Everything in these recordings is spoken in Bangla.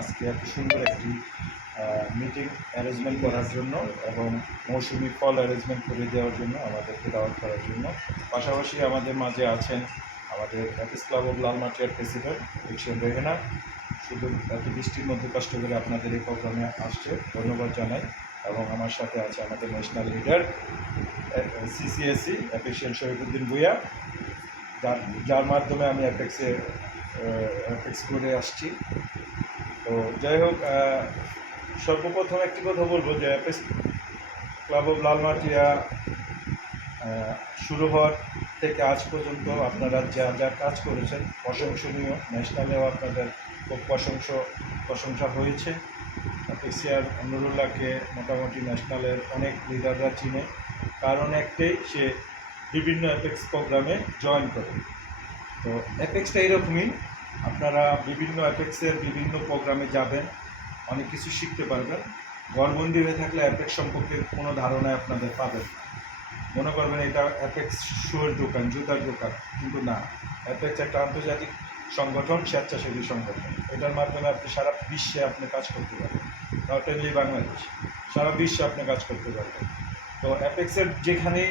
আজকে এত সুন্দর একটি মিটিং অ্যারেঞ্জমেন্ট করার জন্য এবং মৌসুমি ফল অ্যারেঞ্জমেন্ট করে দেওয়ার জন্য আমাদেরকে দাওয়াত করার জন্য। পাশাপাশি আমাদের মাঝে আছেন আমাদের অ্যাপিস ক্লাব অব লালমাটিয়ার প্রেসিডেন্ট রিকশন রেহেনা। শুধু এত বৃষ্টির মধ্যে কষ্ট করে আপনাদের এই প্রোগ্রামে আসছে, ধন্যবাদ জানাই। এবং আমার সাথে আছে আমাদের national leader CCAC Apexian Sharifuddin Bhuiyan, যার মাধ্যমে আমি অ্যাপেক্স করে আসছি। তো যাই হোক, সর্বপ্রথম একটি কথা বলবো যে অ্যাপেক্স ক্লাব অব লালমাটিয়া শুরু হওয়ার থেকে আজ পর্যন্ত আপনারা যা যা কাজ করেছেন প্রশংসনীয়। ন্যাশনালেও আপনাদের খুব প্রশংসা হয়েছে। অ্যাপেক্সিয়ার নুরুল্লাহকে মোটামুটি ন্যাশনালের অনেক লিডাররা চিনে, কারণ একটাই, সে বিভিন্ন অ্যাপেক্স প্রোগ্রামে জয়েন করে। তো অ্যাপেক্সটা এরকমই, আপনারা বিভিন্ন অ্যাপেক্সের বিভিন্ন প্রোগ্রামে যাবেন, অনেক কিছু শিখতে পারবেন। ঘরবন্দি হয়ে থাকলে অ্যাপেক্স সম্পর্কে কোনো ধারণায় আপনাদের পাবেন না। মনে করবেন এটা অ্যাপেক্স শুয়ের দোকান, জুতার দোকান, কিন্তু না। অ্যাপেক্স একটা আন্তর্জাতিক সংগঠন, স্বেচ্ছাসেবী সংগঠন। এটার মাধ্যমে আপনি সারা বিশ্বে আপনি কাজ করতে পারবেন, নট অনলি বাংলাদেশ, সারা বিশ্বে আপনি কাজ করতে পারবেন। তো অ্যাপেক্সের যেখানেই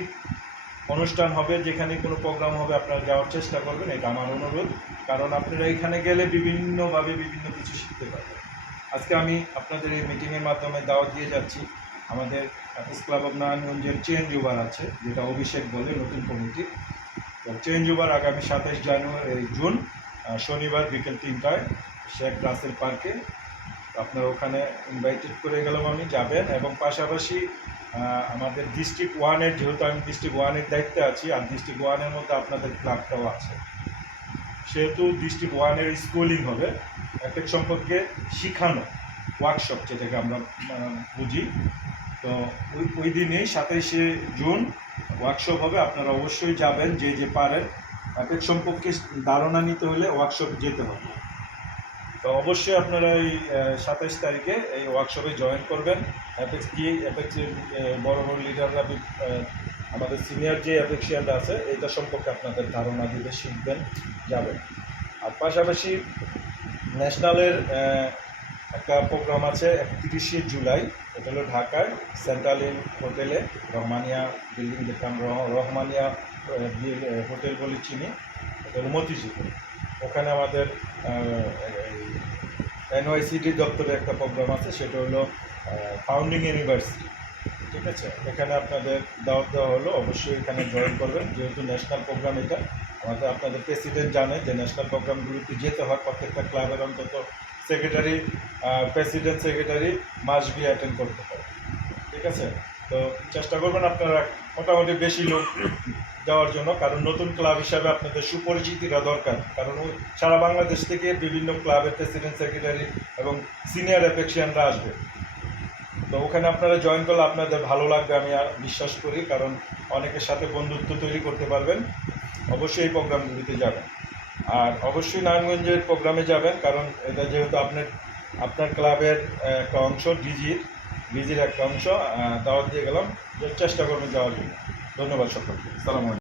অনুষ্ঠান হবে, যেখানে কোনো প্রোগ্রাম হবে, আপনারা যাওয়ার চেষ্টা করবেন, এটা আমার অনুরোধ। কারণ আপনারা এখানে গেলে বিভিন্নভাবে বিভিন্ন কিছু শিখতে পারবেন। আজকে আমি আপনাদের এই মিটিংয়ের মাধ্যমে দাওয়াত দিয়ে যাচ্ছি। আমাদের অ্যাপেক্স ক্লাব অব নারায়ণগঞ্জের চেঞ্জ ওভার আছে, যেটা অভিষেক বলে, নতুন কমিটি। তো চেঞ্জ ওভার আগামী 27 জুন শনিবার বিকেল 3টায় শেখ রাসেল পার্কে। আপনারা ওখানে ইনভাইটেড করে গেলাম আমি, যাবেন। এবং পাশাপাশি আমাদের ডিস্ট্রিক্ট 1-এর, যেহেতু আমি ডিস্ট্রিক্ট 1-এর দায়িত্বে আছি, আর ডিস্ট্রিক্ট 1-এর মধ্যে আপনাদের ক্লাবটাও আছে, সেহেতু ডিস্ট্রিক্ট 1-এর স্কুলিং হবে, অ্যাপেক্স সম্পর্কে শিখানো, ওয়ার্কশপ যেটাকে আমরা বুঝি। তো ওই দিনেই 27শে জুন ওয়ার্কশপ হবে। আপনারা অবশ্যই যাবেন, যে পারেন। অ্যাপেক্স সম্পর্কে ধারণা নিতে হলে ওয়ার্কশপে যেতে হবে। তো অবশ্যই আপনারা এই 27 তারিখে এই ওয়ার্কশপে জয়েন করবেন। অ্যাপেক্স গিয়ে অ্যাপেক্সের বড় বড় লিডাররা, আমাদের সিনিয়র যে অ্যাপেক্সিয়ানরা আছে, এটা সম্পর্কে আপনাদের ধারণা দিতে শিখবেন, যাবেন। আর পাশাপাশি ন্যাশনালের একটা প্রোগ্রাম আছে 31শে জুলাই, এটা হলো ঢাকায় সেন্ট্রাল ইন হোটেলে, রহমানিয়া বিল্ডিং, যেটা আমরা রহমানিয়া হোটেল বলে চিনি, এটা হলো মতিঝিলে। ওখানে আমাদের এনওয়াইসিডি দপ্তরে একটা প্রোগ্রাম আছে, সেটা হলো ফাউন্ডিং ইউনিভার্সিটি। ঠিক আছে, এখানে আপনাদের দাওয়াত দেওয়া হলো, অবশ্যই এখানে জয়েন করবেন। যেহেতু ন্যাশনাল প্রোগ্রাম এটা, আপনাদের প্রেসিডেন্ট জানে যে ন্যাশনাল প্রোগ্রামগুলোতে যেতে হয়, প্রত্যেকটা ক্লাবের অন্তত secretary, president secretary must be attend করতে পারে। ঠিক আছে, তো চেষ্টা করবেন আপনারা মোটামুটি বেশি লোক যাওয়ার জন্য, কারণ নতুন ক্লাব হিসাবে আপনাদের সুপরিচিতিরা দরকার। কারণ সারা বাংলাদেশ থেকে বিভিন্ন ক্লাবের প্রেসিডেন্ট সেক্রেটারি এবং সিনিয়র অ্যাপেক্সিয়ানরা আসবে। তো ওখানে আপনারা জয়েন করলে আপনাদের ভালো লাগবে, আমি বিশ্বাস করি। কারণ অনেকের সাথে বন্ধুত্ব তৈরি করতে পারবেন। অবশ্যই এই প্রোগ্রামগুলিতে যাবেন, আর অবশ্যই নারায়ণগঞ্জের প্রোগ্রামে যাবেন, কারণ এটা যেহেতু আপনার ক্লাবের একটা অংশ, ডিজির একটা অংশ। দাওয়াত দিয়ে গেলাম, চেষ্টা করবেন যাওয়ার জন্য। ধন্যবাদ সকলকে। আসসালামু আলাইকুম।